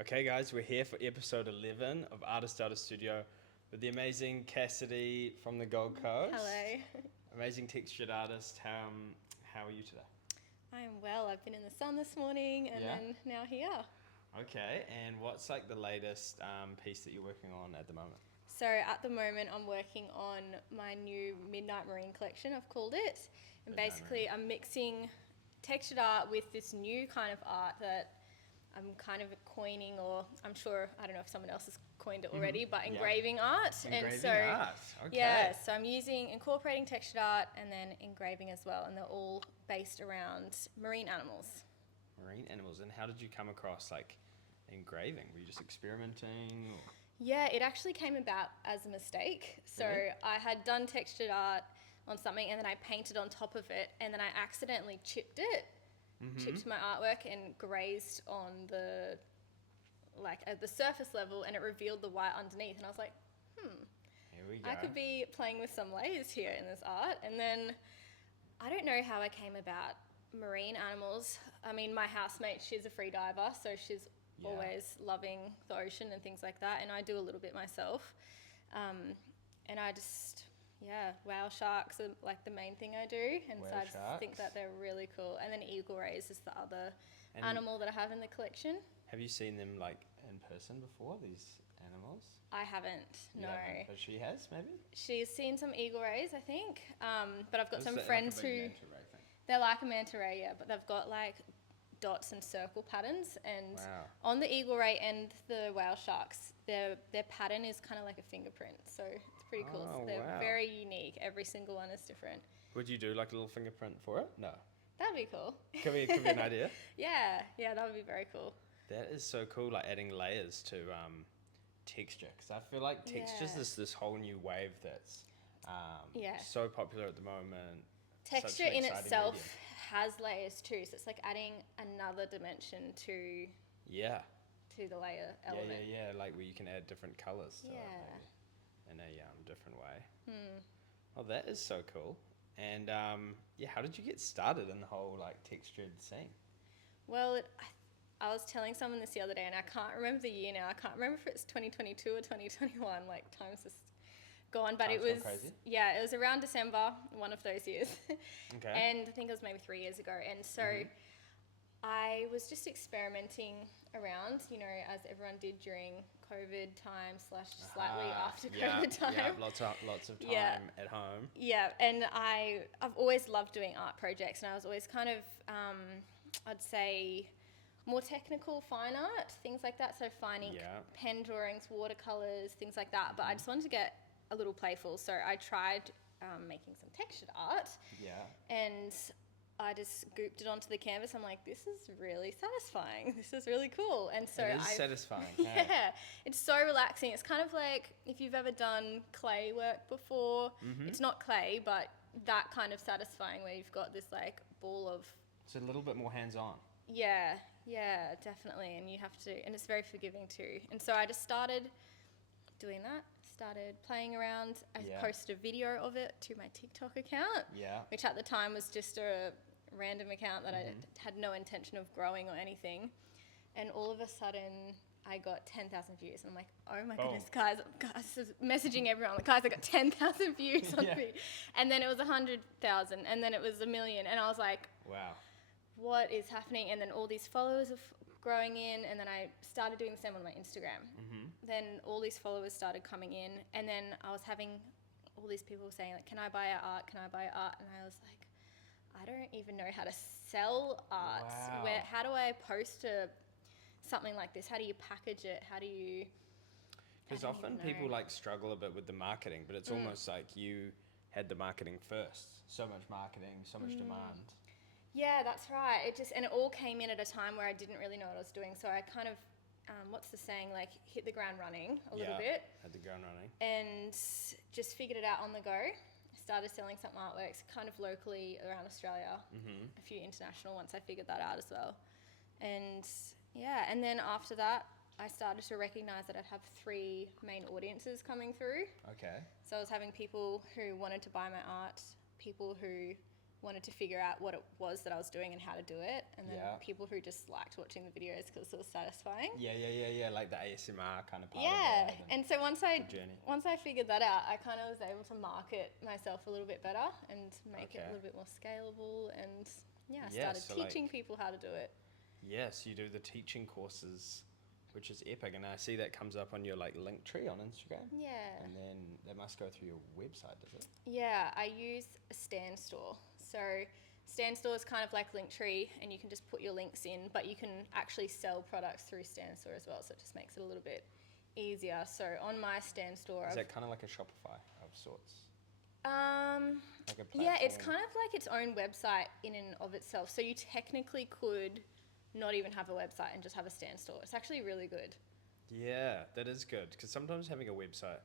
Okay, guys, we're here for episode 11 of Artist Studio with the amazing Cassidy from the Gold Coast. Hello. Amazing textured artist. How are you today? I'm well. I've been in the sun this morning and Yeah? then now here. Okay, and what's like the latest piece that you're working on at the moment? So at the moment I'm working on my new Midnight Marine collection, I've called it. And Midnight basically Marine. I'm mixing textured art with this new kind of art that I'm kind of coining, or I don't know if someone else has coined it already, but Yeah. engraving art. Engraving art, okay. Yeah, so I'm incorporating textured art and then engraving as well, and they're all based around marine animals. Marine animals. And how did you come across like engraving? Were you just experimenting? Or? Yeah, it actually came about as a mistake. So Really? I had done textured art on something and then I painted on top of it and then I accidentally chipped my artwork and grazed on the at the surface level, and it revealed the white underneath, and I was like, Here we go. I could be playing with some layers here in this art. And then I don't know how I came about marine animals. I mean, my housemate, she's a free diver, so she's Yeah. always loving the ocean and things like that, and I do a little bit myself. And I just, whale sharks are like the main thing I do, and Whale so I just think sharks. that they're really cool. And then eagle rays is the other And- animal that I have in the collection. Have you seen them like in person before, these animals? I haven't, You no. haven't, but she has, maybe? She's seen some eagle rays, I think, but I've got Is some that like a friends big who... manta ray thing? They're like a manta ray, yeah, but they've got like dots and circle patterns. And Wow. on the eagle ray and the whale sharks, their pattern is kind of like a fingerprint. So it's pretty cool. Oh, So they're wow. very unique. Every single one is different. Would you do like a little fingerprint for it? No. That'd be cool. Could be an idea. Yeah, that would be very cool. That is so cool, like adding layers to texture. Because I feel like texture's Yeah. this whole new wave that's Yeah. so popular at the moment. Texture Such an in exciting itself medium. has layers too. So it's like adding another dimension to Yeah. the layer element. Yeah. Like where you can add different colours to it, Yeah. maybe, in a different way. Oh, that is so cool. And how did you get started in the whole like textured scene? Well, I was telling someone this the other day, and I can't remember the year now. I can't remember if it's 2022 or 2021. Like, time's just gone. But Time's it was, gone crazy? yeah, it was around December, one of those years. Okay. And I think it was maybe 3 years ago. And so I was just experimenting around, as everyone did during COVID time / slightly after COVID time. Yeah, lots of time Yeah. at home. Yeah, and I've always loved doing art projects, and I was always kind of, I'd say, more technical fine art, things like that. So fine ink, Yeah. pen drawings, watercolors, things like that. But I just wanted to get a little playful, so I tried making some textured art, Yeah. and I just gooped it onto the canvas. I'm like, this is really satisfying. This is really cool. And so It is satisfying. Yeah, it's so relaxing. It's kind of like if you've ever done clay work before. It's not clay, but that kind of satisfying where you've got this like ball of... It's a little bit more hands-on. Yeah, definitely. And you have to, and it's very forgiving too. And so I just started doing that, started playing around. I Yeah. posted a video of it to my TikTok account, Yeah. which at the time was just a random account that I had no intention of growing or anything. And all of a sudden I got 10,000 views. And I'm like, oh my Boom. goodness, guys, messaging everyone, like, guys, I got 10,000 views on Yeah. me. And then it was 100,000, and then it was 1,000,000. And I was like, Wow. what is happening? And then all these followers are growing in, and then I started doing the same on my Instagram. Then all these followers started coming in, and then I was having all these people saying, like, can I buy your art? Can I buy your art? And I was like, I don't even know how to sell art. Wow. How do I post something like this? How do you package it? How do you... Because I don't often even people know. like struggle a bit with the marketing, but it's almost like you had the marketing first. So much marketing, so much demand. Yeah, that's right. And it all came in at a time where I didn't really know what I was doing. So I kind of, what's the saying, like hit the ground running a little bit, Had the ground running. and just figured it out on the go. Started selling some artworks kind of locally around Australia, a few international once I figured that out as well. And and then after that, I started to recognize that I'd have 3 main audiences coming through. Okay. So I was having people who wanted to buy my art, people who wanted to figure out what it was that I was doing and how to do it. And then Yeah. people who just liked watching the videos because it was satisfying. Yeah. Like the ASMR kind of part Yeah, of it. and so once I journey. figured that out, I kind of was able to market myself a little bit better and make it a Okay. little bit more scalable. And I Yeah, started so, teaching people how to do it. Yes, you do the teaching courses, which is epic. And I see that comes up on your like link tree on Instagram. Yeah. And then that must go through your website, does it? Yeah, I use a Stan Store. So Stan Store is kind of like Linktree, and you can just put your links in, but you can actually sell products through Stan Store as well, so it just makes it a little bit easier. So on my Stan Store, Is that kind of like a Shopify of sorts? Like a yeah, it's platform? kind of like its own website in and of itself. So you technically could not even have a website and just have a Stan Store. It's actually really good. Yeah, that is good, because sometimes having a website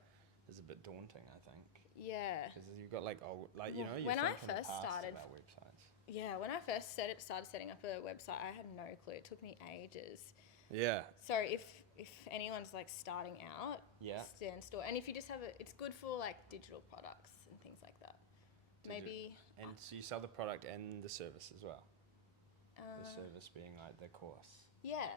is a bit daunting, I think. Yeah. Because you've got like old, like, you Well, know, you when think I in the first past started- about websites. Yeah, when I first started setting up a website, I had no clue. It took me ages. Yeah. So if anyone's like starting out, Yeah. Stan Store, and if you just have it's good for like digital products and things like that. Maybe. And so you sell the product and the service as well. The Uh, service being like the course. yeah.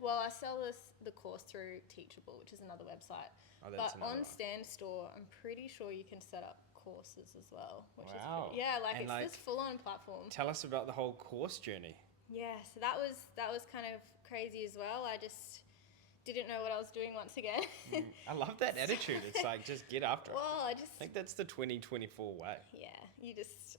Well, I sell the course through Teachable, which is another website. Oh, that's But another on one. Stan Store, I'm pretty sure you can set up courses as well, which Wow. is yeah, like And, it's like, this full-on platform. Tell us about the whole course journey. Yeah, so that was kind of crazy as well. I just didn't know what I was doing once again. I love that attitude. It's like, just get after it. Well, I I think that's the 2024 way. yeah, you just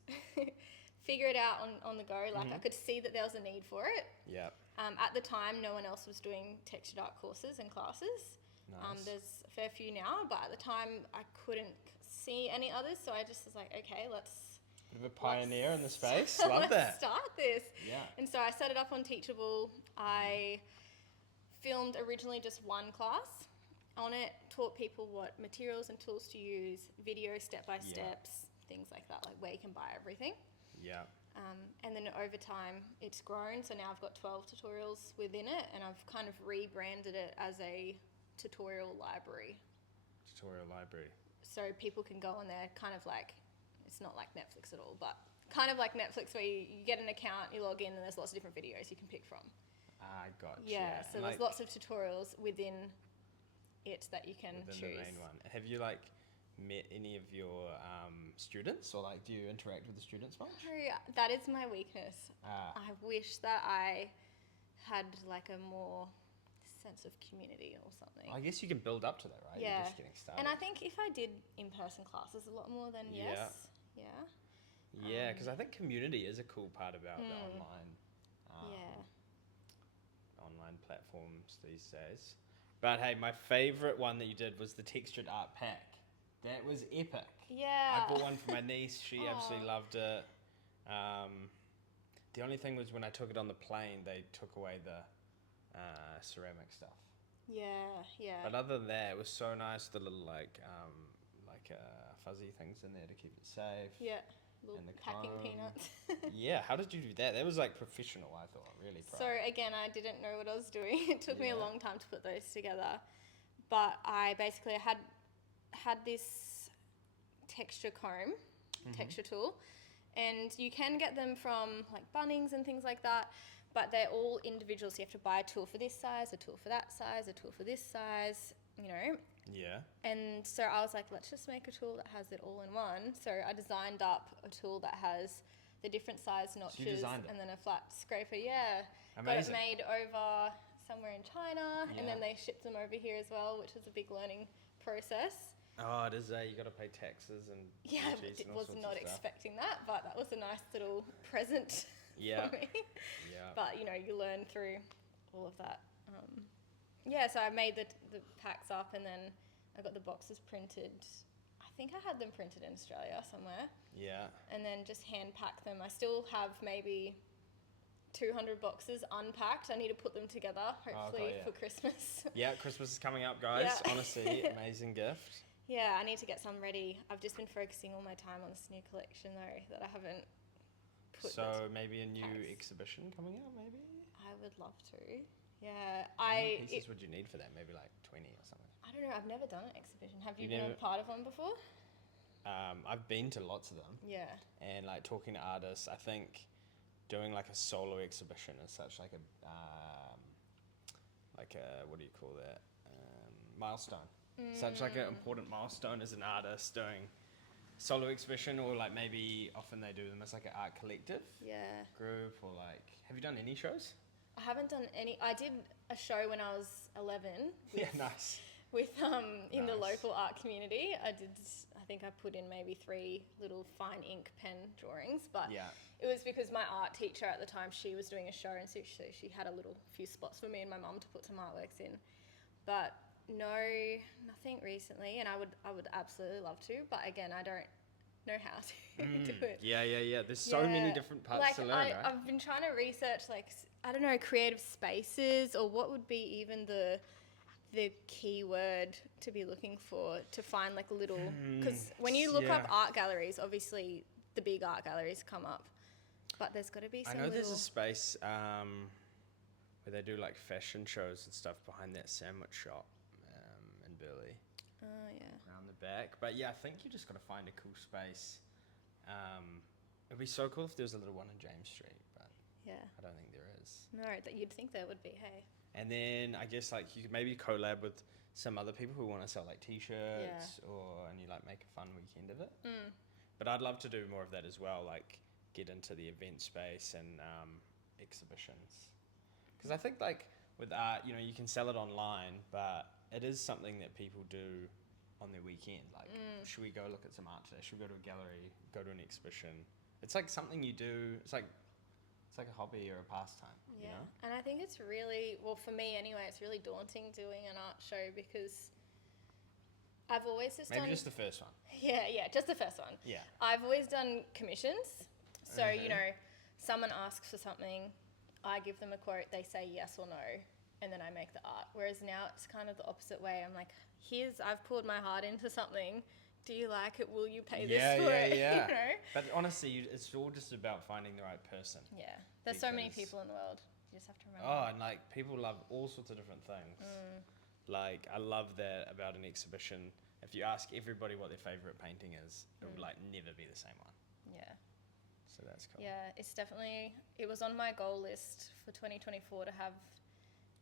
figure it out on the go. Like I could see that there was a need for it. Yeah. At the time, no one else was doing textured art courses and classes. Nice. There's a fair few now, but at the time I couldn't see any others, so I just was like, okay, let's Bit of a pioneer in the space. Love let's that. start this. Yeah. And so I set it up on Teachable. I filmed originally just one class on it, taught people what materials and tools to use, video step-by-steps, things like that, like where you can buy everything. Yeah. And then over time, it's grown. So now I've got 12 tutorials within it, and I've kind of rebranded it as a tutorial library. Tutorial library. So people can go on there, kind of like, it's not like Netflix at all, but kind of like Netflix where you get an account, you log in, and there's lots of different videos you can pick from. I gotcha. Yeah, so And, there's like, lots of tutorials within it that you can within choose. the main one. Have you like met any of your students, or like do you interact with the students much? No, that is my weakness. Ah. I wish that I had like a more sense of community or something. I guess you can build up to that, right? Yeah. You're just getting started. And I think if I did in-person classes a lot more, then Yeah. yes. Yeah. Yeah, because I think community is a cool part about the online platforms these days. But hey, my favorite one that you did was the textured art pack. That was epic. Yeah. I bought one for my niece. She absolutely Aw. loved it. The only thing was when I took it on the plane, they took away the ceramic stuff. Yeah. But other than that, it was so nice. The little fuzzy things in there to keep it safe. Yeah. Little And the packing comb. peanuts. Yeah, how did you do that? That was like professional, I thought. Really proud. So again, I didn't know what I was doing. It took me a Yeah. long time to put those together. But I basically had this texture comb, texture tool, and you can get them from like Bunnings and things like that, but they're all individual. So you have to buy a tool for this size, a tool for that size, a tool for this size, you know. Yeah. And so I was like, let's just make a tool that has it all in one. So I designed up a tool that has the different size notches designed it? and then a flat scraper. Yeah. Amazing. Got it made over somewhere in China, and then Yeah. they shipped them over here as well, which was a big learning process. Oh, it is. You got to pay taxes and Yeah, duties and all was sorts not of stuff. expecting that, but that was a nice little present Yeah. for me. Yeah. But, you know, you learn through all of that. Yeah, so I made the packs up, and then I got the boxes printed. I think I had them printed in Australia somewhere, Yeah. and then just hand pack them. I still have maybe 200 boxes unpacked. I need to put them together, hopefully, yeah. for Christmas. Yeah, Christmas is coming up, guys. Yeah. Honestly, amazing gift. Yeah, I need to get some ready. I've just been focusing all my time on this new collection, though, that I haven't put. So maybe a new packs. exhibition coming out, maybe? I would love to. Yeah, How many pieces would you need for that? Maybe like 20 or something. I don't know. I've never done an exhibition. Have you You been never- a part of one before? I've been to lots of them, Yeah. and like talking to artists, I think doing like a solo exhibition is such like a what do you call that, milestone. Such like an important milestone as an artist doing solo exhibition, or like maybe often they do them as like an art collective Yeah. group, or like, have you done any shows? I haven't done any. I did a show when I was 11. With, Yeah, nice. With in the Nice. local art community. I think I put in maybe 3 little fine ink pen drawings, but Yeah. it was because my art teacher at the time, she was doing a show, and so she had a few spots for me and my mum to put some artworks in. But no, nothing recently, and I would absolutely love to, but again, I don't know how to do it. Yeah. There's so many different parts to learn, right? I've been trying to research, like, I don't know, creative spaces, or what would be even the key word to be looking for to find like little, because when you look up art galleries, obviously the big art galleries come up, but there's got to be some I know there's a space where they do like fashion shows and stuff behind that sandwich shop in Burleigh. Oh yeah. Around the back. But yeah, I think you just got to find a cool space. It'd be so cool if there was a little one in James Street, but Yeah. I don't think there is. No, that you'd think there would be. Hey. And then I guess like you could maybe collab with some other people who want to sell like t-shirts, and you like make a fun weekend of it. But I'd love to do more of that as well, like get into the event space and exhibitions. Because I think like with art, you know, you can sell it online, but it is something that people do on their weekend. Like, should we go look at some art today? Should we go to a gallery, go to an exhibition? It's like something you do. It's like a hobby or a pastime. Yeah. You know? And I think it's really, well, for me anyway, it's really daunting doing an art show, because I've always just Maybe done... just the first one. Yeah, just the first one. Yeah. I've always done commissions. So, you know, someone asks for something, I give them a quote, they say yes or no, and then I make the art. Whereas now it's kind of the opposite way. I'm like, I've poured my heart into something. Do you like it? Will you pay this for it? Yeah. You know? But honestly, it's all just about finding the right person. Yeah. There's so many Because- people in the world. You just have to remember. Oh, and like people love all sorts of different things. Like I love that about an exhibition. If you ask everybody what their favorite painting is, it would like never be the same one. Yeah. So that's cool. Yeah, it was on my goal list for 2024 to have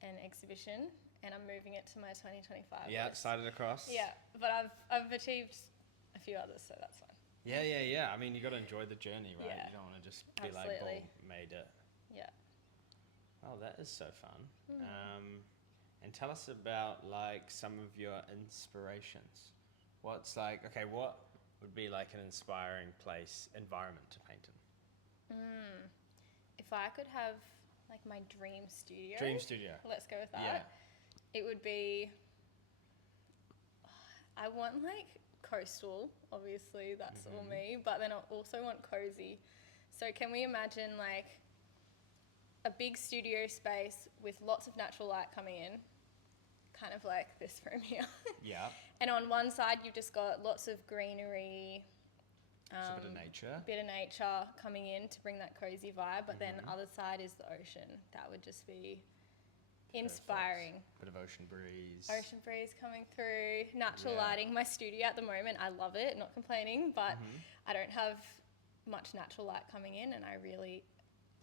an exhibition, and I'm moving it to my 2025 Yeah, list. slide it across. Yeah, but I've achieved a few others, so that's fine. Yeah. I mean, you got to enjoy the journey, right? Yeah. You don't want to just be like, Absolutely. boom, made it. Yeah. Oh, that is so fun. And tell us about like some of your inspirations. What's like, okay, what would be like an inspiring environment to paint in? If I could have like my dream studio. Dream studio. Let's go with that. Yeah. It would be, I want like coastal, obviously that's all me, but then I also want cozy. So can we imagine like a big studio space with lots of natural light coming in, kind of like this room here. Yeah. And on one side you've just got lots of greenery, It's a bit of nature. bit of nature coming in to bring that cozy vibe, but then other side is the ocean. That would just be inspiring. Bit of ocean breeze. Ocean breeze coming through, natural Yeah. lighting. My studio at the moment, I love it, not complaining, but I don't have much natural light coming in, and I really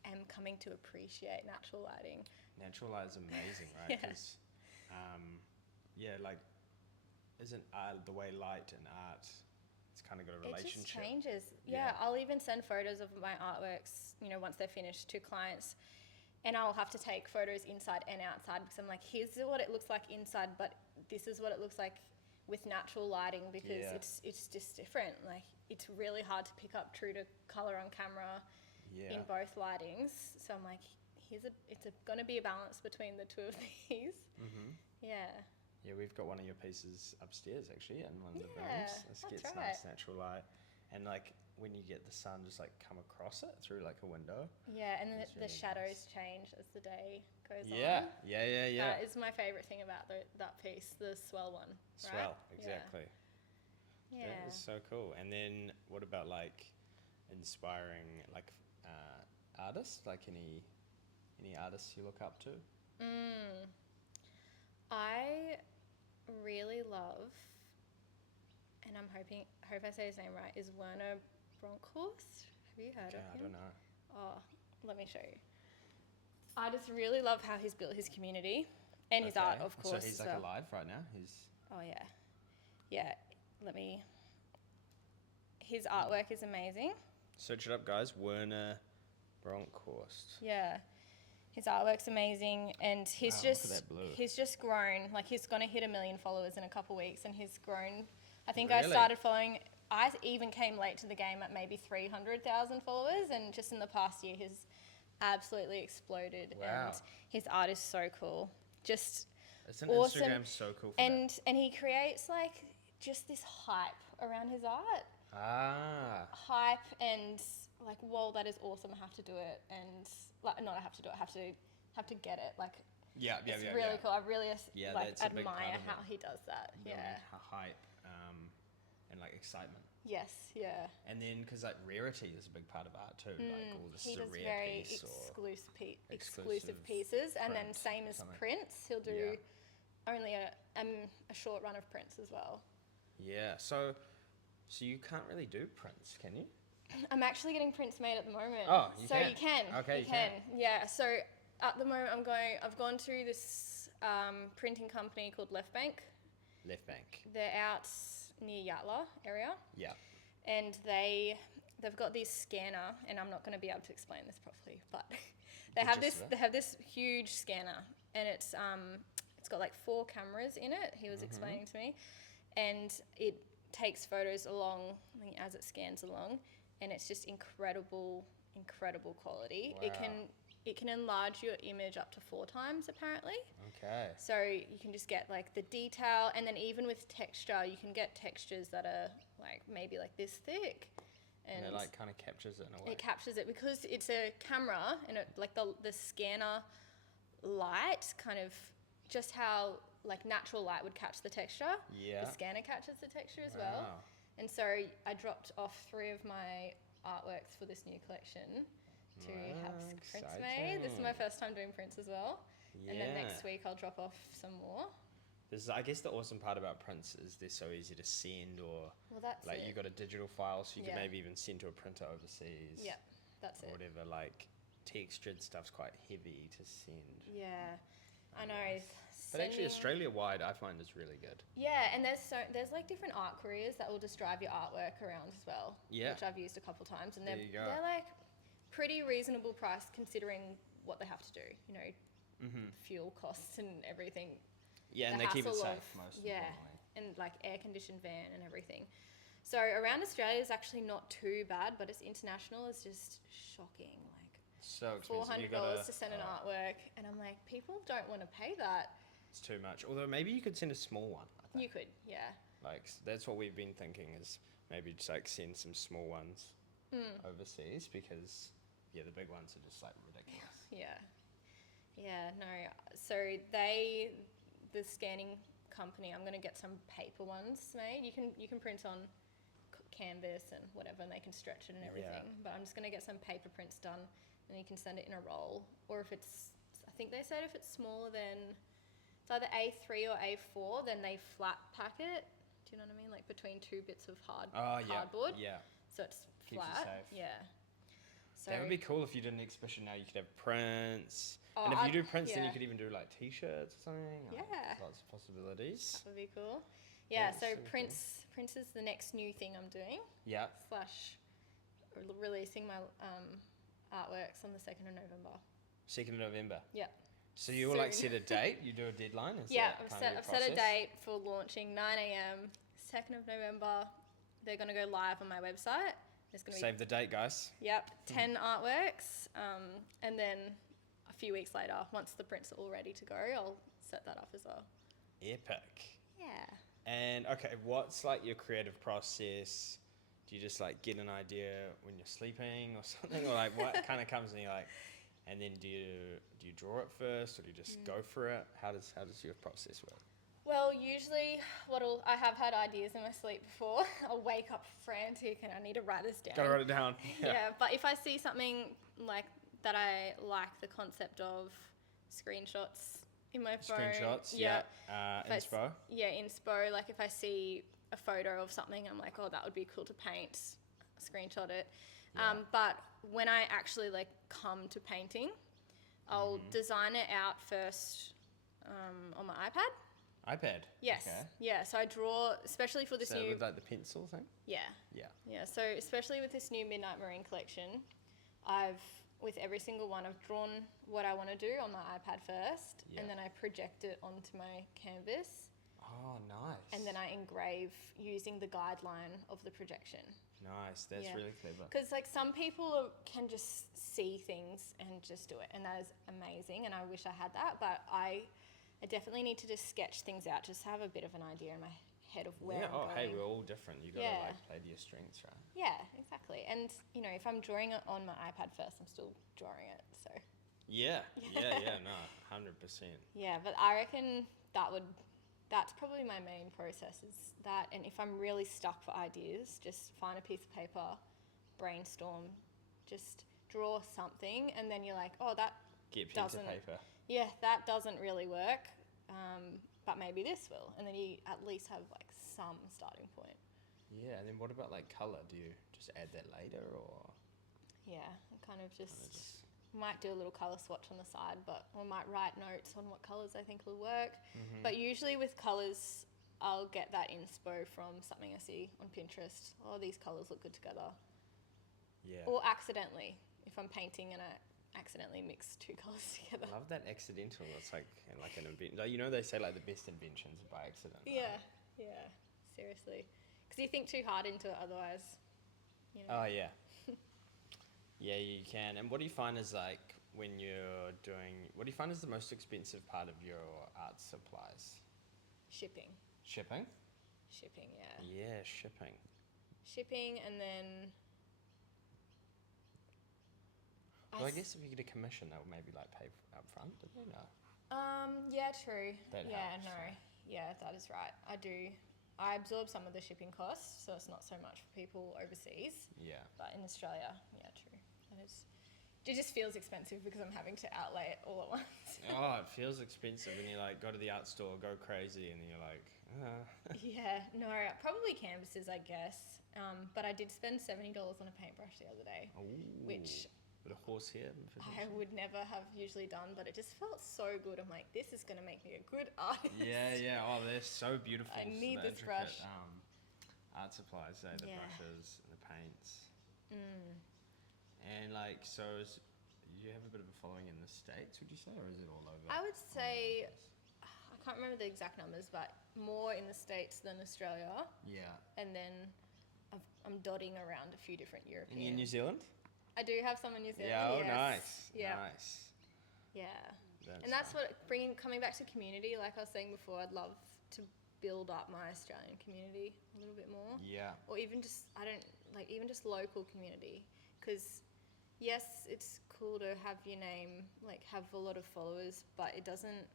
am coming to appreciate natural lighting. Natural light is amazing, right? Yeah. 'Cause, like, isn't the way light and art, it's kind of got a relationship. It just changes. Yeah. Yeah, I'll even send photos of my artworks, you know, once they're finished, to clients, and I'll have to take photos inside and outside, because I'm like, here's what it looks like inside, but this is what it looks like with natural lighting, because Yeah. it's just different. Like, it's really hard to pick up true to color on camera Yeah. in both lightings. So I'm like, it's going to be a balance between the two of these. Yeah. Yeah, we've got one of your pieces upstairs actually in one of the Yeah, rooms. This that's gets right. nice natural light, and like when you get the sun just like come across it through like a window. Yeah, and then That's the really shadows change as the day goes on. Yeah. That is my favourite thing about that piece, the swell one. Right? Swell, exactly. Yeah. That is so cool. And then what about like inspiring like artists? Like any artists you look up to? I really love, and and hope I say his name right, is Werner Bronkhorst. Have you heard of him? I don't know. Oh, let me show you. I just really love how he's built his community and his art, of course. So he's like alive right now? Oh, yeah. Yeah, his artwork is amazing. Search it up, guys. Werner Bronkhorst. Yeah. His artwork's amazing, and he's Look at that blue. he's just grown. Like, he's going to hit 1 million followers in a couple of weeks, and he's grown. I think Really? I started following, I even came late to the game at maybe 300,000 followers, and just in the past year, he's absolutely exploded. Wow. And his art is so cool. Just Isn't awesome. Instagram so cool for and he creates, like, just this hype around his art. that? Hype and, like, whoa, that is awesome, I have to do it. And, like, not I have to do it, I have to get it. Like, it's really cool. I really that's a big part admire of how it. he does that. Building Yeah. hype and like excitement. Yes. Yeah. And then, because like rarity is a big part of art too. Like, this He is a does rare very piece or exclusive pieces, and then print, same as something. prints. He'll do only a short run of prints as well. Yeah. So you can't really do prints, can you? I'm actually getting prints made at the moment. Oh, you so can? you can. Okay, you can. Yeah. So at the moment, I've gone to this printing company called Left Bank. Left Bank. They're out near Yatla area. Yeah. And they've got this scanner, and I'm not going to be able to explain this properly, but they have this huge scanner, and it's got like 4 cameras in it. He was explaining to me, and it takes photos along as it scans along, and it's just incredible quality. Wow. It can enlarge your image up to 4 times apparently. Okay. So you can just get like the detail, and then even with texture, you can get textures that are like maybe like this thick. And it like kind of captures it in a way. It captures it because it's a camera, and it like the scanner light kind of just how like natural light would catch the texture. Yeah. The scanner catches the texture as well. And so I dropped off 3 of my artworks for this new collection to have prints made. This is my first time doing prints as well. Yeah. And then next week I'll drop off some more. This is, I guess, the awesome part about prints is they're so easy to send, or that's like it. you got a digital file, so you can Yeah. maybe even send to a printer overseas. Yeah, that's or it. whatever. Like textured stuff's quite heavy to send. Yeah, I know. But actually, Australia-wide, I find is really good. Yeah, and there's like different art couriers that will just drive your artwork around as well. Yeah. Which I've used a couple times, and There you go. they're like pretty reasonable price considering what they have to do. You know, fuel costs and everything. Yeah, and The they keep it hassle safe, of- most yeah. importantly. And like air-conditioned van and everything. So around Australia is actually not too bad, but it's international is just shocking. Like So expensive. $400 to send an artwork, and I'm like, people don't want to pay that. It's too much. Although maybe you could send a small one. I think. You could, yeah. Like that's what we've been thinking is maybe just like send some small ones overseas, because the big ones are just like ridiculous. Yeah, no. So the scanning company, I'm going to get some paper ones made. You can print on canvas and whatever, and they can stretch it and everything. But I'm just going to get some paper prints done, and you can send it in a roll. Or if it's, I think they said if it's smaller than, it's either A3 or A4, then they flat pack it. Do you know what I mean? Like between 2 bits of cardboard. Yeah. So it's Keeps it flat. safe. Yeah. So That would be cool if you did an exhibition now. You could have prints. Oh, and if you do prints, then you yeah. could even do like t-shirts or something. Like, Yeah. lots of possibilities. that would be cool. Yeah, That's so so cool. prints is the next new thing I'm doing. Yeah. / releasing my artworks on the 2nd of November. 2nd of November. Yeah. So you will like Soon. set a date? You do a deadline? Is Yeah, that I've kind of set your a process? date for launching 9 a.m. 2nd of November. They're going to go live on my website. There's going to be Save the date, guys. 10 artworks, and then a few weeks later, once the prints are all ready to go, I'll set that up as well. Epic. Yeah. And okay, what's like your creative process? Do you just like get an idea when you're sleeping or something, or like what kind of comes and you're like, and then do you draw it first, or do you just go for it? How does your process work? Well, usually I have had ideas in my sleep before. I'll wake up frantic and I need to write this down. Gotta write it down. Yeah, but if I see something like that I like the concept of, screenshots in my phone. Screenshots. Yeah. Inspo. Yeah, inspo. Like if I see a photo of something. I'm like, oh, that would be cool to paint, screenshot it. Yeah. But when I actually like come to painting, I'll design it out first on my iPad. iPad? Yes. Okay. Yeah, so I draw, especially for this So new... with like the pencil thing? Yeah. Yeah. Yeah, so especially with this new Midnight Marine collection, with every single one, I've drawn what I want to do on my iPad first, Yeah. and then I project it onto my canvas, Oh, nice. and then I engrave using the guideline of the projection. Nice. That's Yeah. really clever. Because like some people can just see things and just do it, and that is amazing, and I wish I had that, but I definitely need to just sketch things out, just have a bit of an idea in my head of where I'm going. Hey, we're all different. You gotta Yeah. like play to your strengths, right? Yeah, exactly. And you know, if I'm drawing it on my iPad first, I'm still drawing it. So Yeah. No, 100%. yeah, but I reckon that's probably my main process is that. And if I'm really stuck for ideas, just find a piece of paper, brainstorm, just draw something, and then you're like, oh, that Get pen to doesn't. paper. Yeah, that doesn't really work. But maybe this will, and then you at least have like some starting point. Yeah, and then what about like color? Do you just add that later, or Yeah, I kind of just might do a little colour swatch on the side, but I might write notes on what colours I think will work. But usually with colours, I'll get that inspo from something I see on Pinterest. Oh, these colours look good together. Yeah. Or accidentally, if I'm painting and I accidentally mix two colours together. I love that accidental. It's like an invention. Like, you know, they say like the best inventions are by accident. Right? Yeah, seriously. Because you think too hard into it otherwise. You know. Oh yeah. Yeah, you can. And what do you find is like when you're doing? What do you find is the most expensive part of your art supplies? Shipping, Shipping. yeah. Yeah, shipping. Shipping, and then... Well, I guess if you get a commission, they'll maybe like pay up front. Did they? No. Yeah, true. That yeah, helps, no. right? Yeah, that is right. I absorb some of the shipping costs, so it's not so much for people overseas. Yeah. But in Australia, yeah, true. It just feels expensive because I'm having to outlay it all at once. Oh, it feels expensive, and you like go to the art store, go crazy, and then you're like, Yeah, no, probably canvases, I guess. But I did spend $70 on a paintbrush the other day, Ooh, which with a horse here. I would never have usually done, but it just felt so good. I'm like, this is going to make me a good artist. Yeah. Oh, they're so beautiful. I need the this brush. Art supplies, the brushes, the paints. And like, you have a bit of a following in the States, would you say, or is it all over? I would say, I can't remember the exact numbers, but more in the States than Australia. Yeah. And then I'm dotting around a few different European. And in New Zealand? I do have some in New Zealand. Yeah, yes. nice. Yeah. Nice. Yeah. That's what coming back to community, like I was saying before, I'd love to build up my Australian community a little bit more. Yeah. Or even just even just local community, because yes, it's cool to have your name, like have a lot of followers, but it doesn't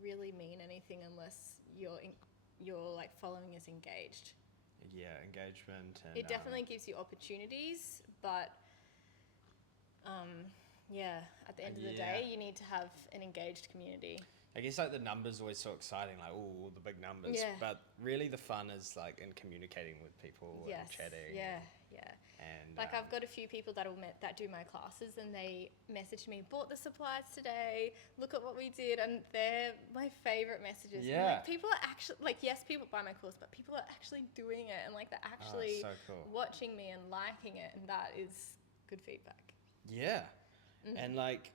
really mean anything unless your like following is engaged. Yeah, engagement. And, it definitely gives you opportunities, but at the end of the day, you need to have an engaged community. I guess like the numbers are always so exciting, like all the big numbers. Yeah. But really the fun is like in communicating with people and chatting. Yeah. And like I've got a few people that do my classes, and they message me, bought the supplies today, look at what we did, and they're my favorite messages. Yeah. Like, people are actually, like, yes, people buy my course, but people are actually doing it, and like they're actually so cool. watching me and liking it, and that is good feedback. Yeah. And like,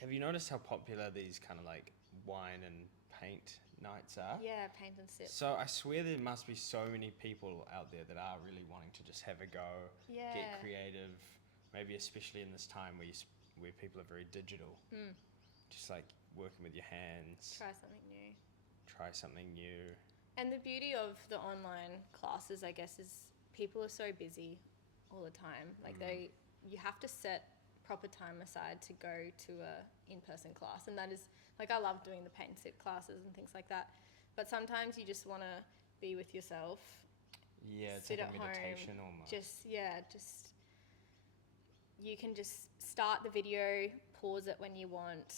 have you noticed how popular these kind of like wine and paint nights are? Yeah, paint and sip. So I swear there must be so many people out there that are really wanting to just have a go, get creative, maybe especially in this time where people are very digital. Just like working with your hands. Try something new. And the beauty of the online classes, I guess, is people are so busy all the time. Like you have to set proper time aside to go to a in-person class, and that is like, I love doing the paint and sip classes and things like that, but sometimes you just want to be with yourself. Yeah, it's sit like at a meditation home, almost. You can just start the video, pause it when you want,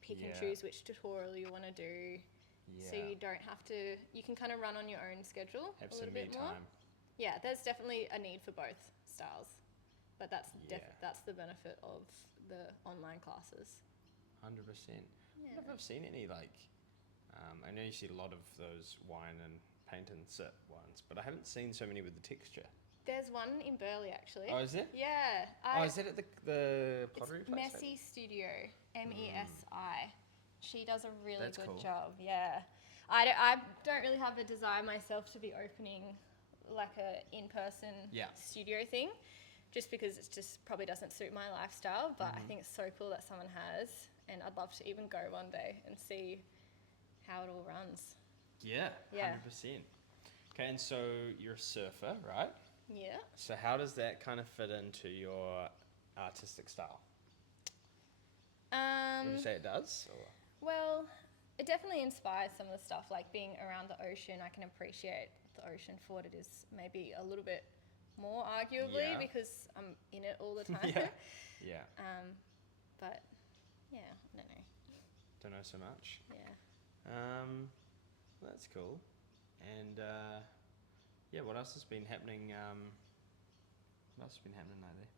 pick and choose which tutorial you want to do, So you don't have to, you can kind of run on your own schedule Have a some little me bit more. time. Yeah, there's definitely a need for both styles. But that's Yeah. that's the benefit of the online classes. 100%. Yeah. I don't know if I've seen any like, I know you see a lot of those wine and paint and sit ones, but I haven't seen so many with the texture. There's one in Burleigh actually. Oh, is it? Yeah. Is that at the pottery It's place? Messy Studio, MESI. She does a really That's good cool. job. Yeah. I don't really have a desire myself to be opening like a in-person studio thing, just because it just probably doesn't suit my lifestyle. But I think it's so cool that someone has, and I'd love to even go one day and see how it all runs. Yeah, 100%. Okay, and so you're a surfer, right? Yeah. So how does that kind of fit into your artistic style? Would you say it does? Or? Well, it definitely inspires some of the stuff, like being around the ocean. I can appreciate the ocean for what it is, maybe a little bit more, arguably, because I'm in it all the time. Yeah. But yeah, I don't know. Don't know so much. Yeah. That's cool. And what else has been happening? What else has been happening lately?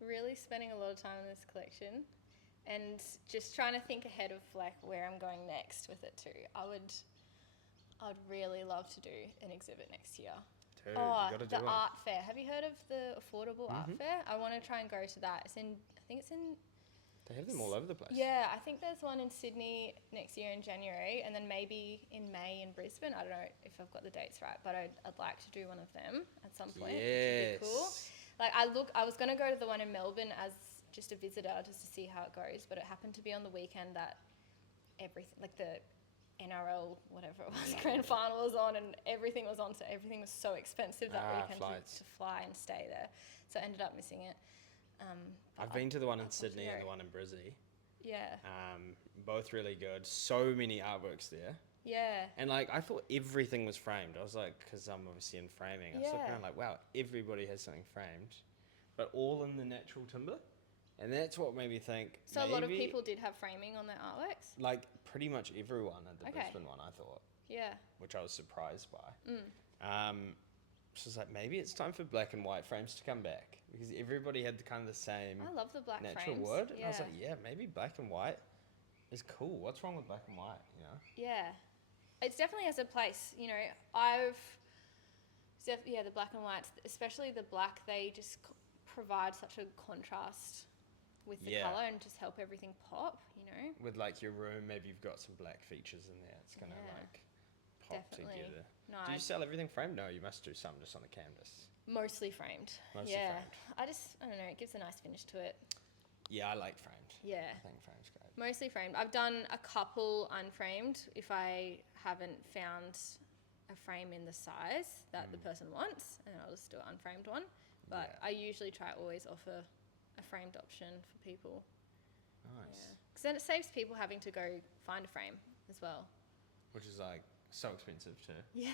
Really spending a lot of time in this collection, and just trying to think ahead of like where I'm going next with it too. I'd really love to do an exhibit next year. Dude, you gotta do the one. art fair. Have you heard of the affordable art fair? I want to try and go to that. I think it's in. They have them all over the place. Yeah, I think there's one in Sydney next year in January, and then maybe in May in Brisbane. I don't know if I've got the dates right, but I'd like to do one of them at some point. Which would be cool. Like I was gonna go to the one in Melbourne as just a visitor, just to see how it goes, but it happened to be on the weekend that everything, like the NRL, whatever it was, grand final was on, and everything was on, so everything was so expensive that weekend to fly and stay there. So I ended up missing it. I've been to the one in Sydney and the one in Brisbane. Yeah. Both really good. So many artworks there. Yeah. And like, I thought everything was framed. I was like, because I'm obviously in framing. I was looking around like, wow, everybody has something framed, but all in the natural timber. And that's what made me think. So a lot of people did have framing on their artworks? Like pretty much everyone at the Brisbane one, I thought. Yeah. Which I was surprised by. So it's like, maybe it's time for black and white frames to come back, because everybody had kind of the same. I love the black natural frames. wood. And I was like, yeah, maybe black and white is cool. What's wrong with black and white, you know? Yeah. It's definitely has a place, you know. The black and whites, especially the black, they just provide such a contrast with the colour and just help everything pop, you know. With like your room, maybe you've got some black features in there. It's going to like pop together. No, do you sell everything framed? No, you must do some just on the canvas. Mostly framed. Mostly framed. I don't know, it gives a nice finish to it. Yeah, I like framed. Yeah. I think frame's great. Mostly framed. I've done a couple unframed if I haven't found a frame in the size that the person wants, and I'll just do an unframed one. But I usually try always offer a framed option for people. Nice. Because then it saves people having to go find a frame as well. Which is like so expensive too. Yeah.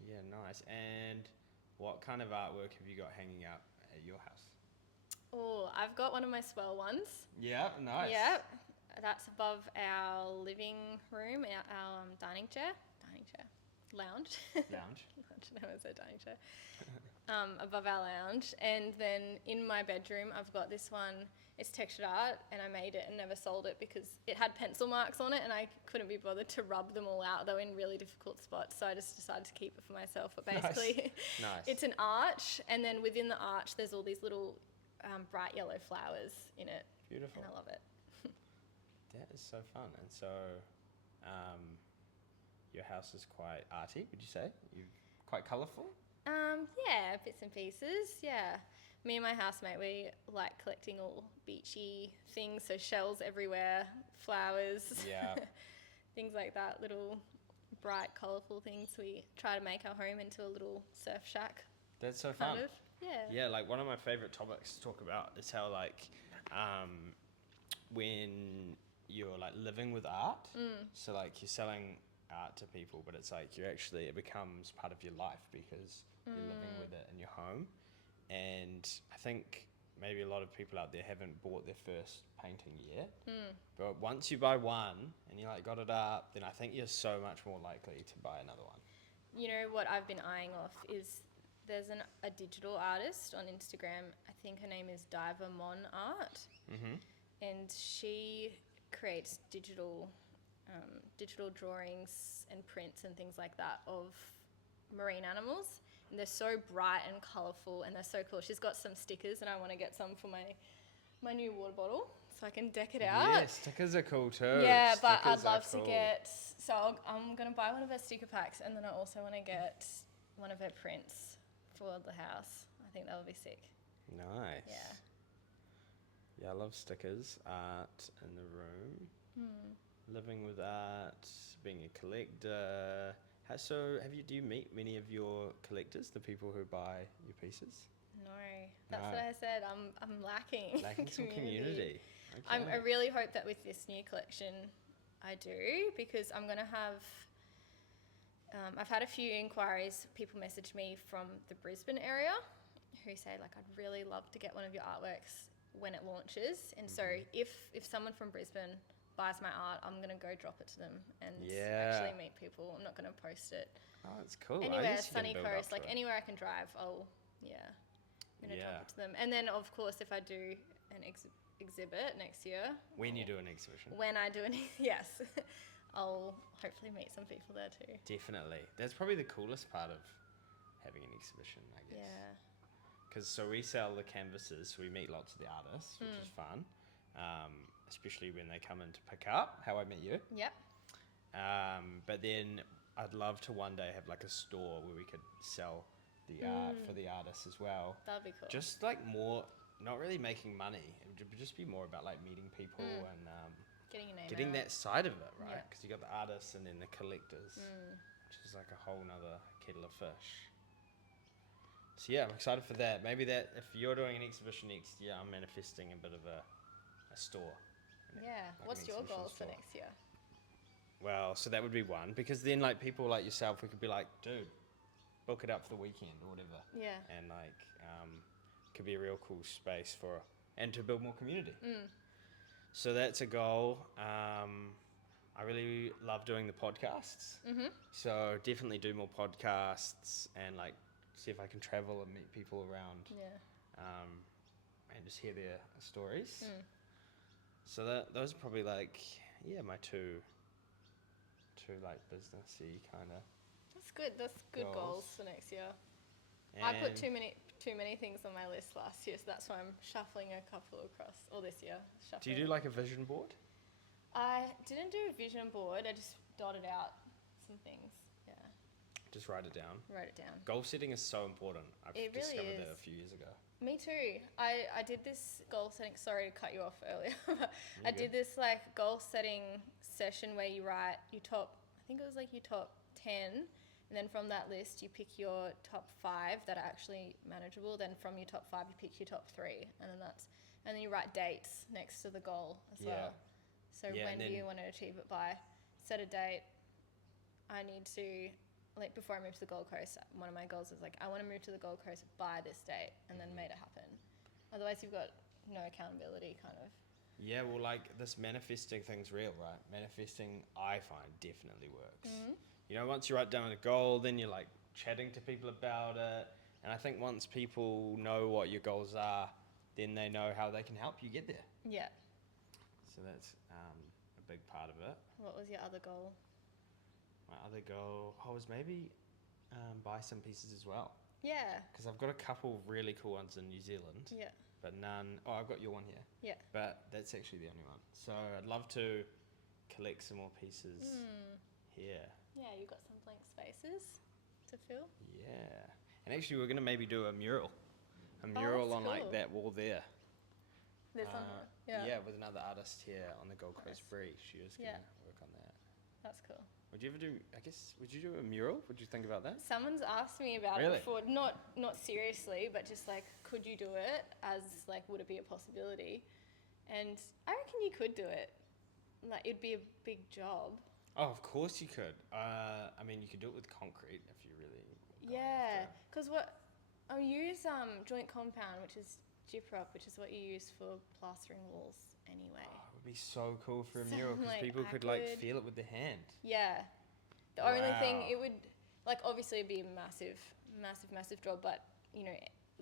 Yeah, nice. And what kind of artwork have you got hanging up at your house? Oh, I've got one of my swell ones. Yeah, nice. Yeah, that's above our living room, our dining chair, lounge. Lounge. No, it's a dining chair. Above our lounge, and then in my bedroom, I've got this one. It's textured art, and I made it and never sold it because it had pencil marks on it, and I couldn't be bothered to rub them all out. They were in really difficult spots, so I just decided to keep it for myself. But basically, nice. It's an arch, and then within the arch, there's all these little bright yellow flowers in it. Beautiful. And I love it. That is so fun. And so, your house is quite arty, would you say? Quite colourful? Yeah, bits and pieces, yeah. Me and my housemate, we like collecting all beachy things, so shells everywhere, flowers, things like that, little bright, colourful things. We try to make our home into a little surf shack. That's so fun. Kind of, yeah. Yeah, like one of my favourite topics to talk about is how like when you're like living with art, so like you're selling art to people, but it's like it becomes part of your life because you're living with it in your home. And I think maybe a lot of people out there haven't bought their first painting yet. But once you buy one and you like got it up, then I think you're so much more likely to buy another one. You know what I've been eyeing off is there's a digital artist on Instagram. I think her name is Diva Mon Art. And she creates digital drawings and prints and things like that of marine animals. And they're so bright and colourful and they're so cool. She's got some stickers and I want to get some for my new water bottle so I can deck it out. Yeah, stickers are cool too. Yeah, but Stickers I'd love are to cool. I'm going to buy one of her sticker packs and then I also want to get one of her prints for the house. I think that would be sick. Nice. Yeah. Yeah, I love stickers, art in the room, living with art, being a collector. Do you meet many of your collectors, the people who buy your pieces? No, that's what I said. I'm lacking. Lacking some community. Okay. I really hope that with this new collection, I do, because I'm gonna have. I've had a few inquiries. People message me from the Brisbane area, who say like, I'd really love to get one of your artworks when it launches. And so if someone from Brisbane buys my art, I'm gonna go drop it to them and actually meet people. I'm not gonna post it. Oh, that's cool. Anywhere, sunny coast, like anywhere I can drive, I'm gonna drop it to them. And then of course, if I do an exhibit next year. When you do an exhibition. When I do yes, I'll hopefully meet some people there too. Definitely. That's probably the coolest part of having an exhibition, I guess. Yeah. Because so we sell the canvases, so we meet lots of the artists, which is fun. Especially when they come in to pick up, how I met you. Yep. But then I'd love to one day have like a store where we could sell the art for the artists as well. That'd be cool. Just like more, not really making money. It would just be more about like meeting people and getting that side of it, right? Yeah. Because you got the artists and then the collectors, which is like a whole nother kettle of fish. So yeah, I'm excited for that. Maybe that if you're doing an exhibition next year, I'm manifesting a bit of a store. Yeah. Like What's your goals for store. next year? Well, so that would be one, because then like people like yourself, we could be like, dude, book it up for the weekend or whatever. Yeah. And like, could be a real cool space and to build more community. So that's a goal. I really love doing the podcasts. So definitely do more podcasts and like see if I can travel and meet people around. Yeah. And just hear their stories. So those are probably like, my two like businessy kind of. That's good. That's good goals for next year. And I put too many things on my list last year, so that's why I'm shuffling a couple across. Or this year. Do you do like a vision board? I didn't do a vision board. I just dotted out some things. Yeah. Just write it down. Wrote it down. Goal setting is so important. I've It really discovered is. that a few years ago. Me too. I did this goal setting. Sorry to cut you off earlier. I did this like goal setting session where you write your top. I think it was like your top 10. And then from that list, you pick your top 5 that are actually manageable. Then from your top 5, you pick your top 3, and then you write dates next to the goal as well. So when do you want to achieve it by? Set a date. I need to, like before I move to the Gold Coast, one of my goals is like I want to move to the Gold Coast by this date, and then made it happen. Otherwise, you've got no accountability, kind of. Yeah, well, like this manifesting thing's real, right? Manifesting, I find, definitely works. You know, once you write down a goal, then you're like chatting to people about it. And I think once people know what your goals are, then they know how they can help you get there. Yeah. So that's a big part of it. What was your other goal? My other goal was maybe buy some pieces as well. Yeah. Because I've got a couple of really cool ones in New Zealand. Yeah. But none. Oh, I've got your one here. Yeah. But that's actually the only one. So I'd love to collect some more pieces here. Yeah, you've got some blank spaces to fill. Yeah. And actually, we're going to maybe do a mural. That's on cool. like that wall there. This one? Yeah. Yeah, with another artist here on the Gold Coast Free. She was going to work on that. That's cool. Would you do a mural? Would you think about that? Someone's asked me about Really? it before, not seriously, but just like, could you do it? As like, would it be a possibility? And I reckon you could do it. Like, it'd be a big job. Oh, of course you could. I mean, you could do it with concrete if you really. Yeah, because I'll use joint compound, which is gyprock, which is what you use for plastering walls anyway. Oh, it would be so cool for a So, mural because like, people I could like could- feel it with their hand. Yeah. The only thing, Wow. it would, like, obviously it'd be a massive, massive, massive job, but, you know,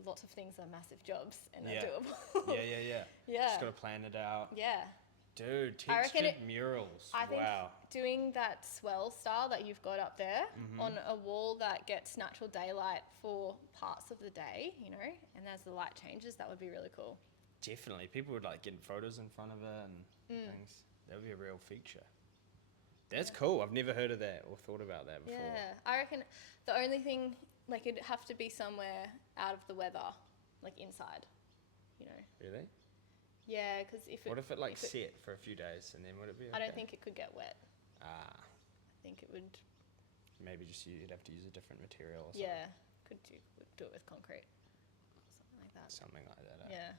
lots of things are massive jobs and Yeah. are doable. Yeah. Yeah. Just got to plan it out. Yeah. Dude, I reckon textured murals. I think wow. doing that swell style that you've got up there on a wall that gets natural daylight for parts of the day, you know, and as the light changes, that would be really cool. Definitely. People would like get photos in front of it and things. That would be a real feature. That's cool. I've never heard of that or thought about that before. Yeah. I reckon the only thing, like, it'd have to be somewhere out of the weather, like inside, you know. Really? Yeah, because if it... What if it like if it- set for a few days and then would it be okay? I don't think it could get wet. Ah, I think it would... maybe just you'd have to use a different material or something. Yeah, could do it with concrete. Something like that. Something like that. Yeah.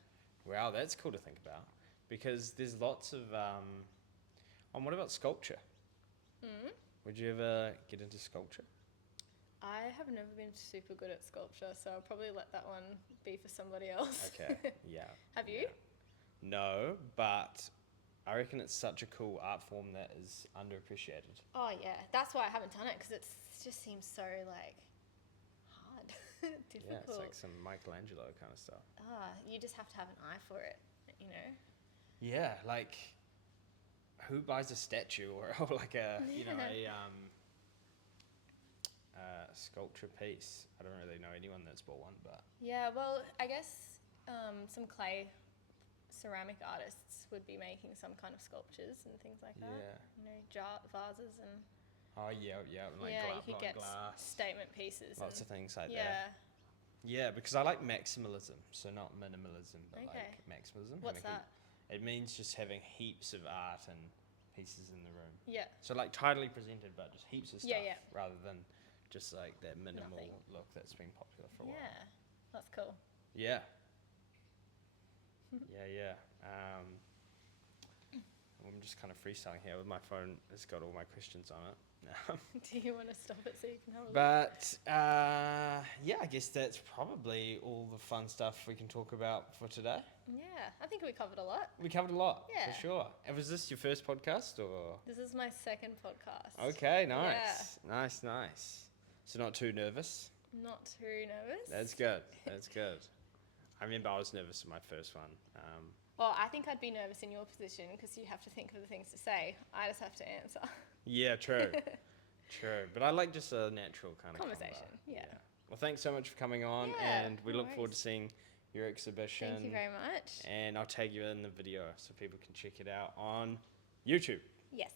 Wow, that's cool to think about because there's lots of. What about sculpture? Would you ever get into sculpture? I have never been super good at sculpture, so I'll probably let that one be for somebody else. Okay. Yeah. Have you? Yeah. No, but I reckon it's such a cool art form that is underappreciated. Oh yeah, that's why I haven't done it because it just seems so like hard, difficult. Yeah, it's like some Michelangelo kind of stuff. You just have to have an eye for it, you know. Yeah, like who buys a statue or like a sculpture piece? I don't really know anyone that's bought one, but Yeah, well, I guess some clay ceramic artists would be making some kind of sculptures and things like that. Yeah. You know, vases and oh yeah, and like yeah, you could get glass, statement pieces. lots and, of things like yeah. that. Yeah, because I like maximalism, so not minimalism, but Okay. like maximalism. What's having that? It means just having heaps of art and pieces in the room. Yeah. So like tidily presented, but just heaps of stuff, Yeah, yeah. rather than just like that minimal Nothing. look that's been popular for a while. Yeah, that's cool. Yeah. yeah. I'm just kind of freestyling here with my phone. It's got all my questions on it. Do you want to stop it so you can have a look? But yeah, I guess that's probably all the fun stuff we can talk about for today. Yeah, I think we covered a lot. We covered a lot, Yeah. for sure. And was this your first podcast or? This is my second podcast. Okay, nice. Nice. So not too nervous? Not too nervous. That's good. I remember I was nervous in my first one. Well, I think I'd be nervous in your position because you have to think of the things to say. I just have to answer. Yeah, true. But I like just a natural kind of Conversation, yeah. Well, thanks so much for coming on, Yeah, and we no look forward to worries. seeing your exhibition. Thank you very much. And I'll tag you in the video so people can check it out on YouTube. Yes.